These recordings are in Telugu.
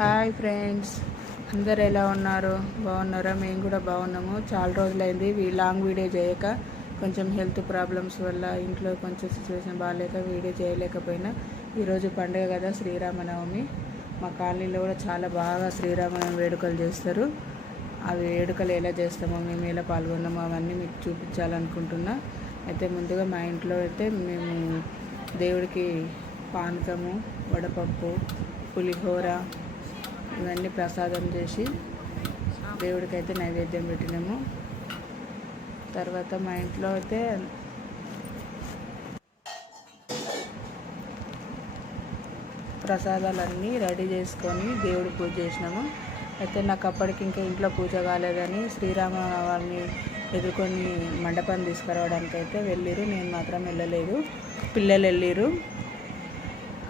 హాయ్ ఫ్రెండ్స్, అందరు ఎలా ఉన్నారు? బాగున్నారా? మేము కూడా బాగున్నాము. చాలా రోజులైంది లాంగ్ వీడియో చేయక. కొంచెం హెల్త్ ప్రాబ్లమ్స్ వల్ల ఇంట్లో కొంచెం సిచ్యువేషన్ బాగాలేక వీడియో చేయలేకపోయినా. ఈరోజు పండుగ కదా, శ్రీరామనవమి. మా కాలనీలో కూడా చాలా బాగా శ్రీరామనవమి వేడుకలు చేస్తారు. అవి వేడుకలు ఎలా చేస్తామో, మేము ఎలా పాల్గొన్నామో అవన్నీ మీకు చూపించాలనుకుంటున్నా. అయితే ముందుగా మా ఇంట్లో అయితే మేము దేవుడికి పానకము, వడపప్పు, పులిహోర ఇవన్నీ ప్రసాదం చేసి దేవుడికి అయితే నైవేద్యం పెట్టినాము. తర్వాత మా ఇంట్లో అయితే ప్రసాదాలన్నీ రెడీ చేసుకొని దేవుడి పూజ చేసినాము. అయితే నాకు అప్పటికి ఇంకా ఇంట్లో పూజ కాలేదని శ్రీరామనవమి ఎదుర్కొని మండపాన్ని తీసుకురావడానికి అయితే వెళ్ళిరు. నేను మాత్రం వెళ్ళలేదు, పిల్లలు వెళ్ళిరు.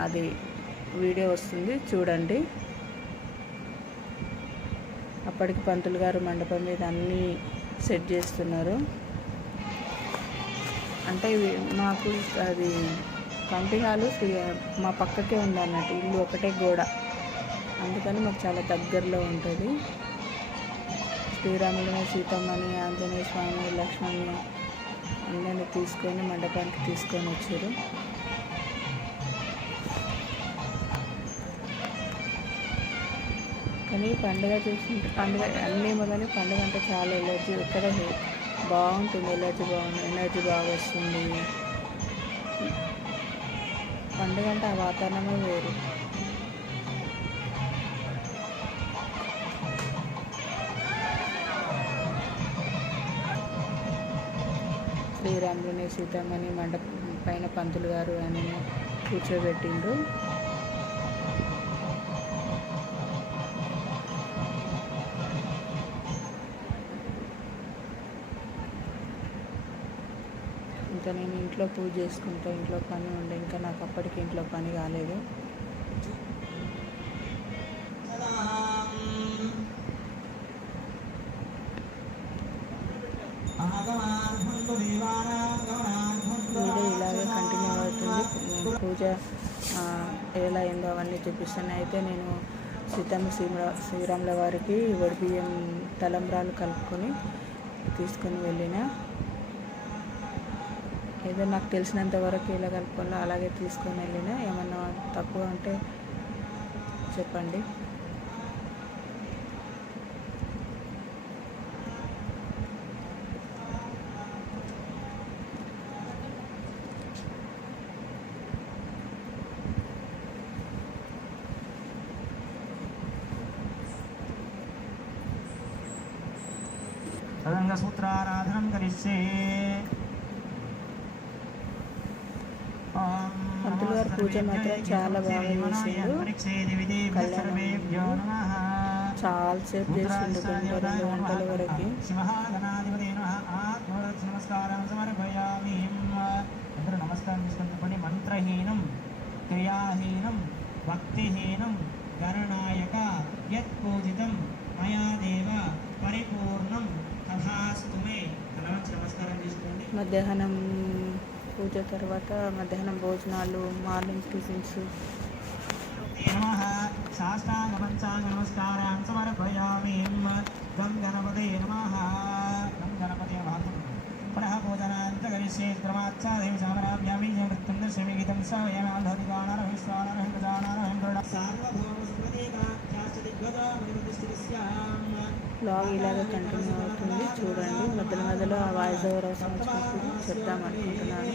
అది వీడియో వస్తుంది చూడండి. అప్పటికి పంతులు గారు మండపం మీద అన్నీ సెట్ చేస్తున్నారు. అంటే మాకు అది కమిటీ హాలు మా పక్కకే ఉంది అన్నట్టు, ఇల్లు ఒకటే గోడ, అందుకని మాకు చాలా దగ్గరలో ఉంటుంది. శ్రీరాములని, సీతమ్మని, ఆంజనేయ స్వామి, లక్ష్మణ్ని అందరినీ తీసుకొని మండపానికి తీసుకొని వచ్చారు. కానీ పండుగ చూసి పండుగ అన్నేమో, కానీ పండుగ అంటే చాలా ఎలర్జీ, ఎక్కడ బాగుంటుంది, ఎనర్జీ బాగా వస్తుంది. పండుగ అంటే ఆ వాతావరణమే వేరు. శ్రీరాములని, సీతమ్మని మండపం పైన పంతులు గారు అని కూర్చోబెట్టిండ్రు. ఇంకా నేను ఇంట్లో పూజ చేసుకుంటా, ఇంట్లో పని ఉండే, ఇంకా నాకు అప్పటికి ఇంట్లో పని కాలేదు. వీడియో ఇలాగే కంటిన్యూ అవుతుంది. పూజ ఎలా అయిందో అవన్నీ చూపిస్తాను. అయితే నేను సీతమ్మ శ్రీరాముల వారికి వడిబియ్యం తలంబ్రాలు కలుపుకొని తీసుకొని వెళ్ళిన. ఏదో నాకు తెలిసినంత వరకు ఎలా కలుపుకోవాలో అలాగే తీసుకొని వెళ్ళిన. ఏమన్నా తక్కువ అంటే చెప్పండి. సూత్రారాధనం కరిష్యే. పంతులు గారు పూజ మాత్రం చాలా బాగా చేసిండు. కళ్యాణం చాలాసేపు చేసిండు, 2 గంటల వరకు. నమస్కారం తీసుకుంటుకొని మంత్రహీనం, క్రియాహీనం, భక్తిహీనం, గణనాయక యత్ పూజితం మయా దేవ పరిపూర్ణం తథాస్తు మే. నమస్కారం తీసుకోండి. మధ్యాహ్నం పూజ తర్వాత మధ్యాహ్నం భోజనాలు, మార్నింగ్ టిఫిన్స్. శాస్త్రాంగ పంచాంగ నమస్కారాన్ సమర్పయామి. గం గణపతే నమః. గం గణపతే నమః. పునః భోజనాంత కరిష్యే. క్రమాచ్ఛాదేవి సమరాభ్యామి వృత్తం దర్శమి గీతం సవయమాధధికానర విశ్వానర హిందజానర హిందోడ సార్వభౌమ సుప్రతీక శాస్త్ర దిగ్గజ మునిమతిష్ఠిస్యాం. బ్లాగ్ ఇలాగే కంటిన్యూ అవుతుంది చూడండి. మధ్యలో ఆ వాయిస్ ఓవర్ అవసరం వచ్చినప్పుడు చెప్దామనుకుంటున్నాను.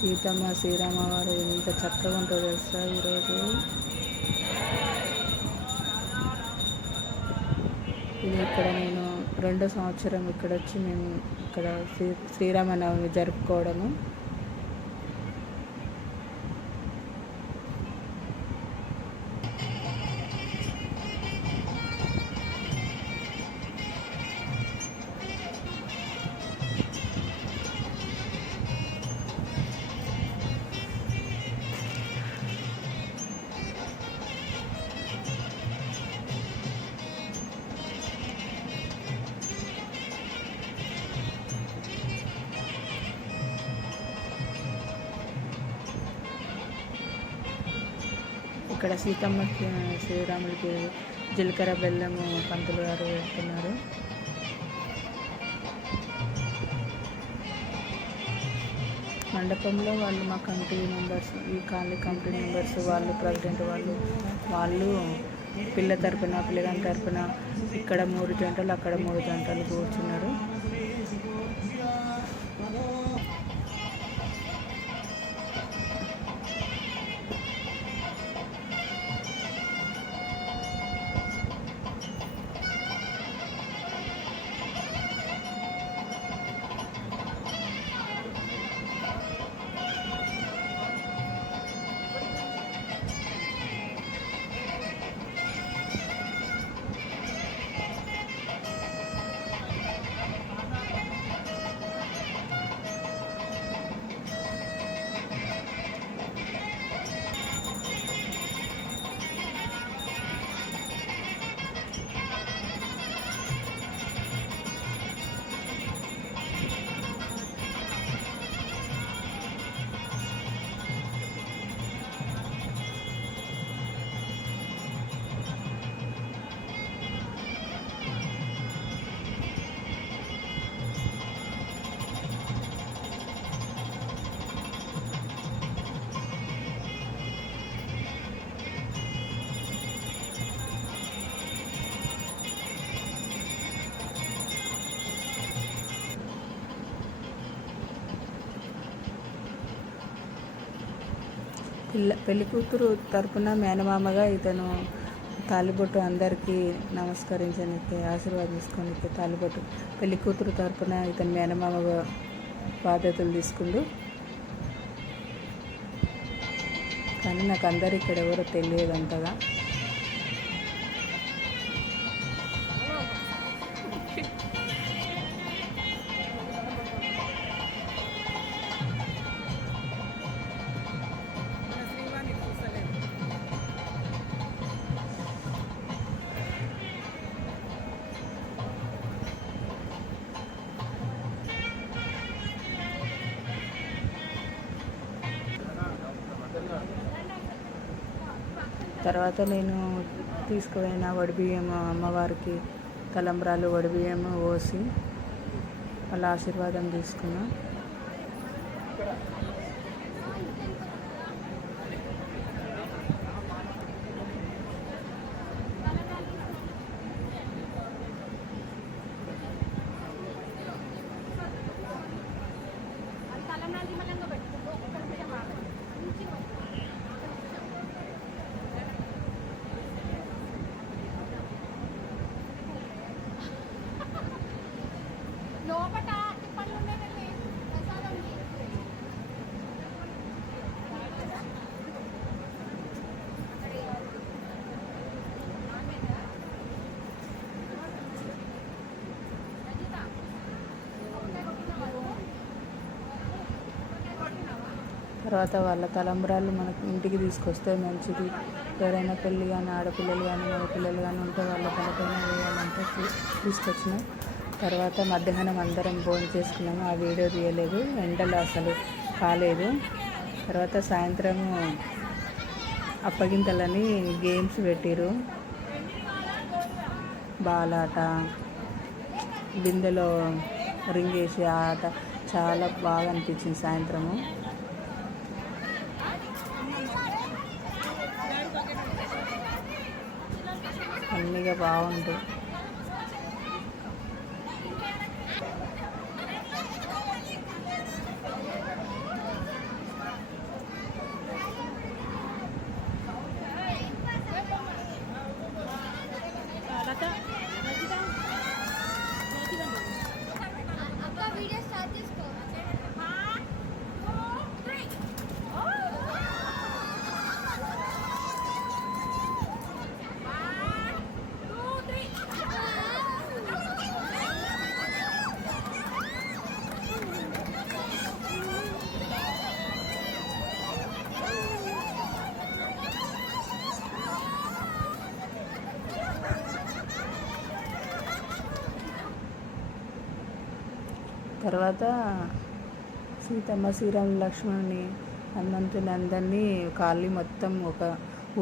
సీతమ్మ శ్రీరామ వారు ఎంత చక్కగా ఉంటుందో తెలుసా. ఈరోజు ఇది ఇక్కడ నేను 2వ సంవత్సరం ఇక్కడ వచ్చి మేము ఇక్కడ శ్రీరామనవమి జరుపుకోవడము. ఇక్కడ సీతమ్మకి శ్రీరాముడికి జీలకర్ర బెల్లము పంతులు గారు పెడుతున్నారు. మండపంలో వాళ్ళు మా కమిటీ మెంబర్స్, ఈ కాలనీ కమిటీ మెంబర్స్, వాళ్ళు ప్రెసిడెంట్ వాళ్ళు పిల్ల తరపున పిల్లగాని తరపున ఇక్కడ 3 జంటలు అక్కడ 3 జంటలు కూర్చున్నారు. పెళ్లి కూతురు తరపున మేనమామగా ఇతను తాలిబొట్టు అందరికీ నమస్కరించడానికి ఆశీర్వాదించుకోనికి తాలిబొట్టు, పెళ్లి కూతురు తరపున ఇతను మేనమామగా బాధ్యతలు తీసుకుండు. కానీ నాకు అందరు ఇక్కడ ఎవరో తెలియదు అంతగా. తర్వాత నేను తీసుకుపోయిన వడిబియ్యం అమ్మవారికి తలంబ్రాలు వడిబియ్యం పోసి వాళ్ళ ఆశీర్వాదం తీసుకున్నా. తర్వాత వాళ్ళ తలంబ్రాలు మనకు ఇంటికి తీసుకొస్తే మంచిది. ఎవరైనా పెళ్ళి కానీ ఆడపిల్లలు కానీ మగ పిల్లలు కానీ ఉంటే వాళ్ళ తలపైన వేయాలంటే తీసుకొచ్చిన. తర్వాత మధ్యాహ్నం అందరం భోజనం చేసుకున్నాము. ఆ వీడియో తీయలేదు, ఎండలు అసలు కాలేదు. తర్వాత సాయంత్రము అప్పగింతలని గేమ్స్ పెట్టిరు. బాలాట, బిందెలో రింగేసి ఆట చాలా బాగా అనిపించింది సాయంత్రము. అన్నీగా బాగుంటాయి. తర్వాత సీతమ్మ శ్రీరాములు లక్ష్మణుని హనుమంతుని అందరినీ కాళ్ళు మొత్తం ఒక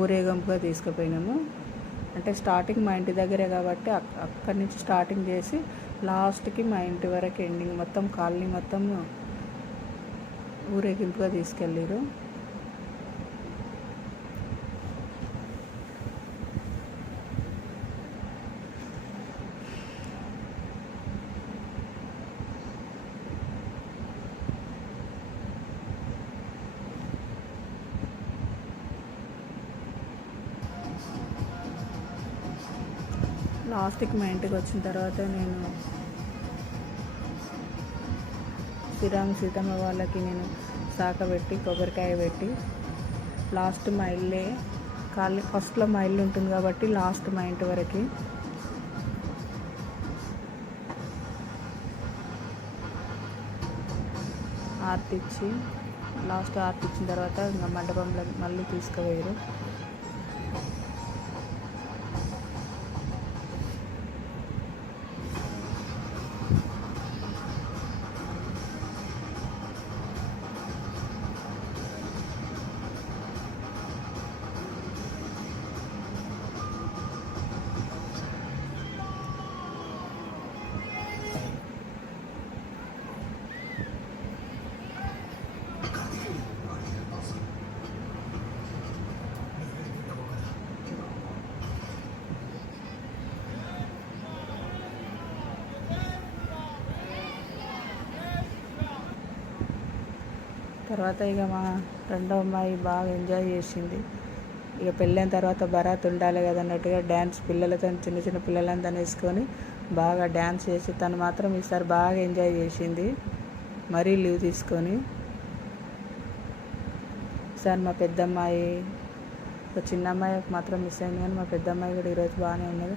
ఊరేగింపుగా తీసుకుపోయినాము. అంటే స్టార్టింగ్ మా ఇంటి దగ్గరే కాబట్టి అక్కడి నుంచి స్టార్టింగ్ చేసి లాస్ట్కి మా ఇంటి వరకు ఎండింగ్ మొత్తం కాలనీ మొత్తం ఊరేగింపుగా తీసుకెళ్ళారు. లాస్ట్కి మా ఇంటికి వచ్చిన తర్వాత నేను శ్రీరామ సీతమ్మ వాళ్ళకి నేను శాఖ పెట్టి కొబ్బరికాయ పెట్టి లాస్ట్ మా ఇల్లే కాలనీ ఫస్ట్లో మా ఇల్లు ఉంటుంది కాబట్టి లాస్ట్ మా ఇంటి వరకు ఆర్తి ఇచ్చి లాస్ట్ ఆర్తి ఇచ్చిన తర్వాత ఇంకా మండపంలో మళ్ళీ తీసుకుపోయారు. తర్వాత ఇక మా రెండో అమ్మాయి బాగా ఎంజాయ్ చేసింది. ఇక పెళ్ళైన తర్వాత బరాత్ ఉండాలి కదా అన్నట్టుగా డ్యాన్స్ పిల్లలతో చిన్న చిన్న పిల్లలంతా వేసుకొని బాగా డ్యాన్స్ చేసి తను మాత్రం ఈసారి బాగా ఎంజాయ్ చేసింది, మరీ లీవ్ తీసుకొని. ఈసారి మా పెద్ద అమ్మాయి, ఒక చిన్న అమ్మాయి మాత్రం మిస్ అయింది, కానీ మా పెద్ద అమ్మాయి కూడా ఈరోజు బాగానే ఉన్నది.